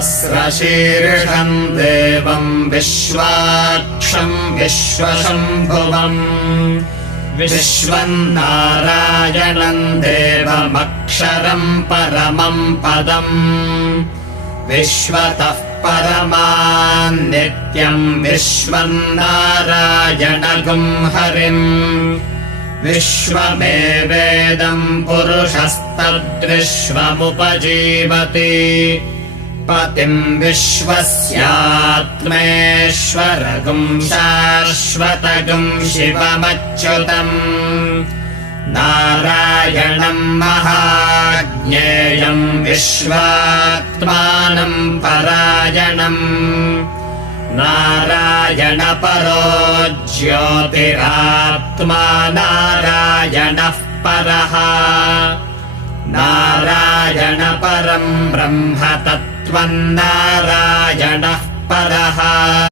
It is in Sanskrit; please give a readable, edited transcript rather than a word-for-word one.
सहस्रशीर्षम् देवम् विश्वाक्षम् विश्वशम्भुवम् विश्वम् नारायणम् देवमक्षरम् परमम् पदम् विश्वतः परमान् नित्यम् विश्वम् नारायणगुम् हरिम् विश्वमेवेदम् पुरुषस्तद्विश्वमुपजीवति पतिम् विश्वस्यात्मेश्वरगुम् शाश्वतगुम् शिवमच्युतम् नारायणम् महाज्ञेयम् विश्वात्मानम् परायणम् नारायणपरो ज्योतिरात्मा नारायणः परः नारायणपरम् ब्रह्म तत्त्वम् नारायणः परः।